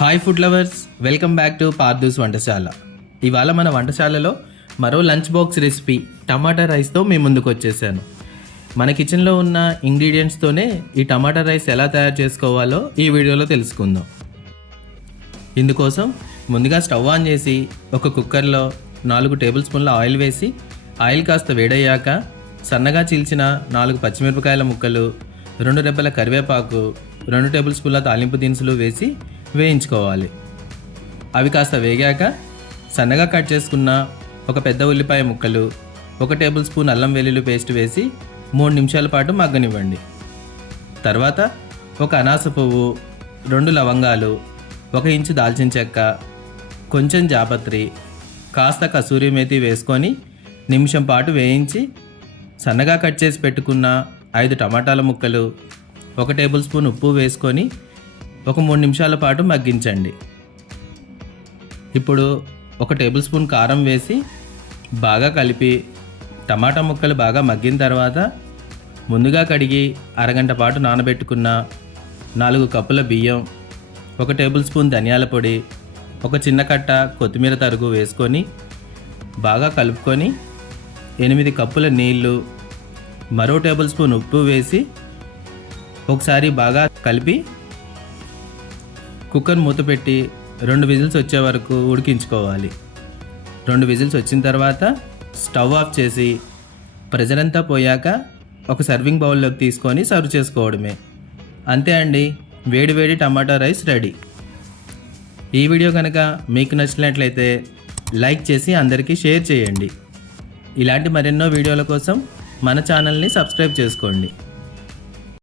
Hi food lovers, welcome back to పార్దూస్ వంటశాల. ఇవాళ మన వంటశాలలో మరో లంచ్ బాక్స్ రెసిపీ టమాటా రైస్తో మీ ముందుకు వచ్చేసాను. మన కిచెన్లో ఉన్న ఇంగ్రీడియంట్స్తోనే ఈ టమాటా రైస్ ఎలా తయారు చేసుకోవాలో ఈ వీడియోలో తెలుసుకుందాం. ఇందుకోసం ముందుగా స్టవ్ ఆన్ చేసి ఒక కుక్కర్లో 4 టేబుల్ స్పూన్ల ఆయిల్ వేసి ఆయిల్ కాస్త వేడయ్యాక సన్నగా చీల్చిన 4 పచ్చిమిరపకాయల ముక్కలు, 2 రెబ్బల కరివేపాకు, 2 టేబుల్ స్పూన్ల తాలింపు దినుసులు వేసి వేయించుకోవాలి. అవి కాస్త వేగాక సన్నగా కట్ చేసుకున్న ఒక పెద్ద ఉల్లిపాయ ముక్కలు, 1 టేబుల్ స్పూన్ అల్లం వెల్లుల్లి పేస్ట్ వేసి 3 నిమిషాల పాటు మగ్గనివ్వండి. తర్వాత ఒక అనాస పువ్వు, 2 లవంగాలు, 1 ఇంచు దాల్చిన చెక్క, కొంచెం జాపత్రి, కాస్త కసూరి మేతి వేసుకొని నిమిషం పాటు వేయించి సన్నగా కట్ చేసి పెట్టుకున్న 5 టమాటాల ముక్కలు, 1 టేబుల్ స్పూన్ ఉప్పు వేసుకొని ఒక 3 నిమిషాల పాటు మగ్గించండి. ఇప్పుడు 1 టేబుల్ స్పూన్ కారం వేసి బాగా కలిపి టమాటా ముక్కలు బాగా మగ్గిన తర్వాత ముందుగా కడిగి అరగంట పాటు నానబెట్టుకున్న 4 కప్పుల బియ్యం, 1 టేబుల్ స్పూన్ ధనియాల పొడి, 1 చిన్న కట్ట కొత్తిమీర తరుగు వేసుకొని బాగా కలుపుకొని 8 కప్పుల నీళ్ళు, మరో టేబుల్ స్పూన్ ఉప్పు వేసి ఒకసారి బాగా కలిపి కుక్కర్ మూత పెట్టి 2 విజిల్స్ వచ్చే వరకు ఉడికించుకోవాలి. 2 విజిల్స్ వచ్చిన తర్వాత స్టవ్ ఆఫ్ చేసి ప్రెషర్ అంతా పోయాక ఒక సర్వింగ్ బౌల్లోకి తీసుకొని సర్వ్ చేసుకోవడమే. అంతే అండి, వేడి వేడి టమాటా రైస్ రెడీ. ఈ వీడియో కనుక మీకు నచ్చినట్లయితే లైక్ చేసి అందరికీ షేర్ చేయండి. ఇలాంటి మరెన్నో వీడియోల కోసం మన ఛానల్ని సబ్స్క్రైబ్ చేసుకోండి.